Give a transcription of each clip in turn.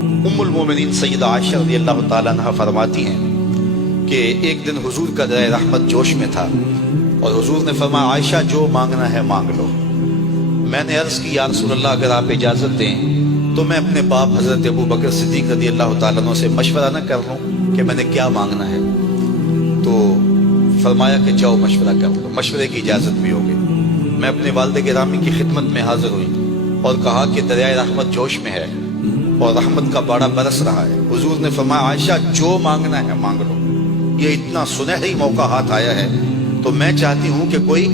ام المومنین سیدہ عائشہ رضی اللہ تعالیٰ عنہ فرماتی ہیں کہ ایک دن حضور کا دریا رحمت جوش میں تھا اور حضور نے فرمایا عائشہ جو مانگنا ہے مانگ لو۔ میں نے عرض کی یا رسول اللہ اگر آپ اجازت دیں تو میں اپنے باپ حضرت ابو بکر صدیق رضی اللہ تعالیٰ عنہ سے مشورہ نہ کر لوں کہ میں نے کیا مانگنا ہے؟ تو فرمایا کہ جاؤ مشورہ کر لو، مشورے کی اجازت بھی ہوگی۔ میں اپنے والد گرامی کی خدمت میں حاضر ہوئی اور کہا کہ دریائے رحمت جوش میں ہے اور رحمت کا باڑا برس رہا ہے۔ حضور نے فرمایا عائشہ جو مانگنا ہے مانگ لو، یہ اتنا سنہری موقع ہاتھ آیا ہے تو میں چاہتی ہوں کہ کوئی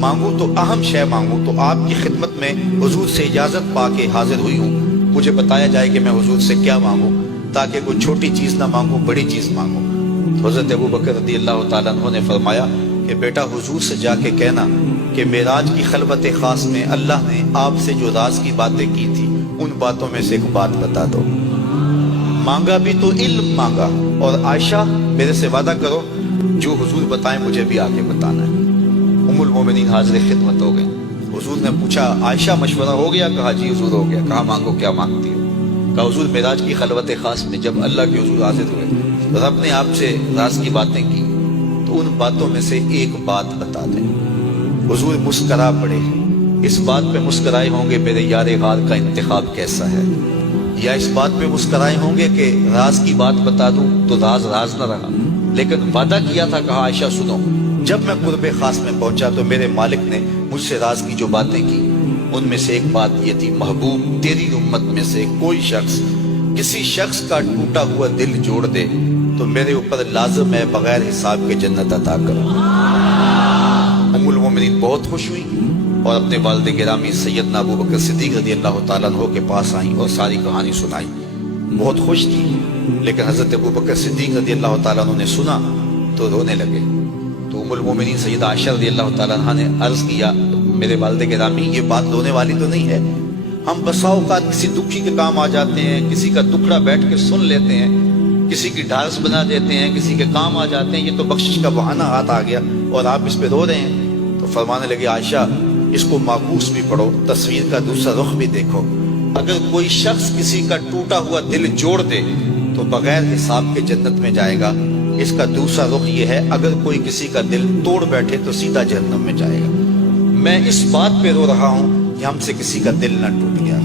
مانگوں تو اہم شے مانگوں۔ تو آپ کی خدمت میں حضور سے اجازت پا کے حاضر ہوئی ہوں، مجھے بتایا جائے کہ میں حضور سے کیا مانگوں تاکہ کوئی چھوٹی چیز نہ مانگوں، بڑی چیز مانگوں۔ حضرت ابو بکر رضی اللہ تعالیٰ عنہ نے فرمایا کہ بیٹا حضور سے جا کے کہنا کہ معراج کی خلوت خاص میں اللہ نے آپ سے جو راز کی باتیں کی تھی ان باتوں میں سے ایک بات بتا دو۔ مانگا بھی تو علم مانگا، اور عائشہ میرے سے وعدہ کرو جو حضور بتائیں مجھے بھی آگے بتانا ہے۔ ام المومنین حاضر خدمت ہو گئی۔ حضور نے پوچھا عائشہ مشورہ ہو گیا؟ کہا جی حضور ہو گیا۔ کہا مانگو کیا مانگتی ہو؟ کہا حضور معراج کی خلوت خاص میں جب اللہ کے حضور حاضر ہوئے رب نے آپ سے راز کی باتیں کی تو ان باتوں میں سے ایک بات بتا دیں۔ حضور مسکرا پڑے، اس بات پہ مسکرائے ہوں گے میرے یار غار کا انتخاب کیسا ہے، یا اس بات پہ مسکرائے ہوں گے کہ راز کی بات بتا دوں تو راز راز نہ رہا، لیکن وعدہ کیا تھا۔ کہا عائشہ سنو، جب میں قرب خاص میں پہنچا تو میرے مالک نے مجھ سے راز کی جو باتیں کی ان میں سے ایک بات یہ تھی، محبوب تیری امت میں سے کوئی شخص کسی شخص کا ٹوٹا ہوا دل جوڑ دے تو میرے اوپر لازم ہے بغیر حساب کے جنت عطا کرو۔ ام المومنین بہت خوش ہوئی اور اپنے والد گرامی سیدنا ابو بکر صدیق رضی اللہ تعالیٰ عنہ کے پاس آئیں اور ساری کہانی سنائی۔ بہت خوش تھی، لیکن حضرت ابو بکر صدیق رضی اللہ تعالیٰ عنہ نے سنا تو رونے لگے۔ تو ام المومنین سیدہ عائشہ رضی اللہ تعالیٰ عنہ نے عرض کیا میرے والد گرامی یہ بات رونے والی تو نہیں ہے، ہم بسا اوقات کسی دکھی کے کام آ جاتے ہیں، کسی کا دکھڑا بیٹھ کے سن لیتے ہیں، کسی کی ڈھارس بنا دیتے ہیں، کسی کے کام آ جاتے ہیں، یہ تو بخشش کا بہانہ ہاتھ آ گیا اور آپ اس پہ رو رہے ہیں۔ تو فرمانے لگے عائشہ اس کو معکوس بھی پڑھو، تصویر کا دوسرا رخ بھی دیکھو۔ اگر کوئی شخص کسی کا ٹوٹا ہوا دل جوڑ دے تو بغیر حساب کے جنت میں جائے گا، اس کا دوسرا رخ یہ ہے اگر کوئی کسی کا دل توڑ بیٹھے تو سیدھا جہنم میں جائے گا۔ میں اس بات پہ رو رہا ہوں کہ ہم سے کسی کا دل نہ ٹوٹ گیا۔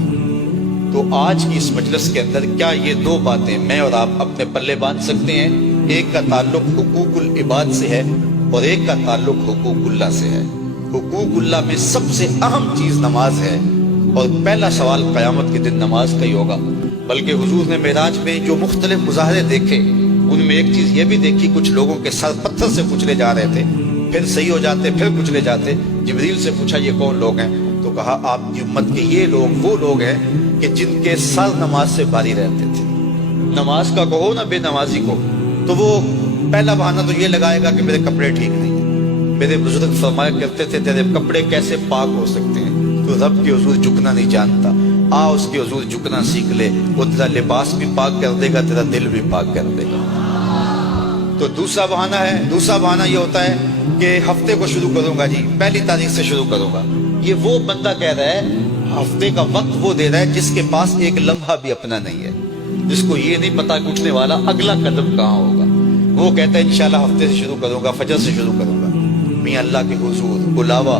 تو آج کی اس مجلس کے اندر کیا یہ دو باتیں میں اور آپ اپنے پلے باندھ سکتے ہیں؟ ایک کا تعلق حقوق العباد سے ہے اور ایک کا تعلق حقوق اللہ سے ہے۔ حقوق اللہ میں سب سے اہم چیز نماز ہے اور پہلا سوال قیامت کے دن نماز کا ہی ہوگا۔ بلکہ حضور نے معراج میں جو مختلف مظاہرے دیکھے ان میں ایک چیز یہ بھی دیکھی، کچھ لوگوں کے سر پتھر سے کچلے جا رہے تھے، پھر صحیح ہو جاتے پھر کچلے جاتے۔ جبریل سے پوچھا یہ کون لوگ ہیں؟ تو کہا آپ کی امت کے یہ لوگ وہ لوگ ہیں کہ جن کے سر نماز سے باری رہتے تھے۔ نماز کا کہو نہ بے نمازی کو، تو وہ پہلا بہانہ تو یہ لگائے گا کہ میرے کپڑے ٹھیک نہیں ہیں۔ میرے بزرگ فرمایا کرتے تھے تیرے کپڑے کیسے پاک ہو سکتے ہیں؟ تو رب کے حضور جھکنا نہیں جانتا، آ اس کے حضور جھکنا سیکھ لے، وہ تیرا لباس بھی پاک کر دے گا، تیرا دل بھی پاک کر دے گا۔ تو دوسرا بہانہ ہے، دوسرا بہانہ یہ ہوتا ہے کہ ہفتے کو شروع کروں گا جی، پہلی تاریخ سے شروع کروں گا۔ یہ وہ بندہ کہہ رہا ہے، ہفتے کا وقت وہ دے رہا ہے جس کے پاس ایک لمحہ بھی اپنا نہیں ہے، جس کو یہ نہیں پتا کہ اٹھنے والا اگلا قدم کہاں ہوگا۔ وہ کہتا ہے انشاءاللہ ہفتے سے شروع کروں گا، فجر سے شروع کروں گا۔ میاں اللہ کے حضور بلاوا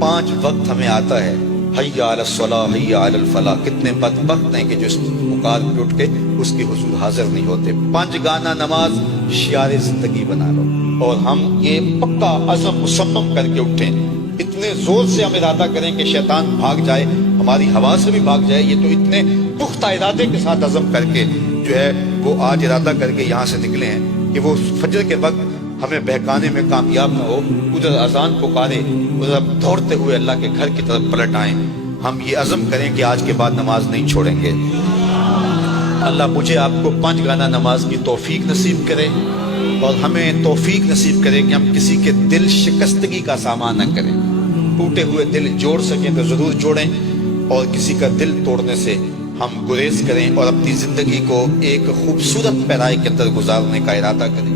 5 وقت ہمیں آتا ہے، حی علی الصلاۃ حی علی الفلاح۔ کتنے بدبخت ہیں کہ جو اس پکار پہ اٹھ کے اس کے حضور حاضر نہیں ہوتے۔ 5 گانا نماز شعار زندگی بنا لو، اور ہم یہ پکا عزم مصمم کر کے اٹھیں، اتنے زور سے ہم ارادہ کریں کہ شیطان بھاگ جائے، ہماری ہوا سے بھی بھاگ جائے۔ یہ تو اتنے پختہ ارادے کے ساتھ عزم کر کے جو ہے وہ آج ارادہ کر کے یہاں سے نکلے ہیں کہ وہ فجر کے وقت ہمیں بہکانے میں کامیاب نہ ہو، ادھر اذان پکارے ادھر دوڑتے ہوئے اللہ کے گھر کی طرف پلٹ آئیں۔ ہم یہ عزم کریں کہ آج کے بعد نماز نہیں چھوڑیں گے۔ اللہ مجھے آپ کو 5 گانا نماز کی توفیق نصیب کرے اور ہمیں توفیق نصیب کرے کہ ہم کسی کے دل شکستگی کا سامان نہ کریں۔ ٹوٹے ہوئے دل جوڑ سکیں تو ضرور جوڑیں، اور کسی کا دل توڑنے سے ہم گریز کریں اور اپنی زندگی کو ایک خوبصورت پیرائی کے اندر گزارنے کا ارادہ کریں۔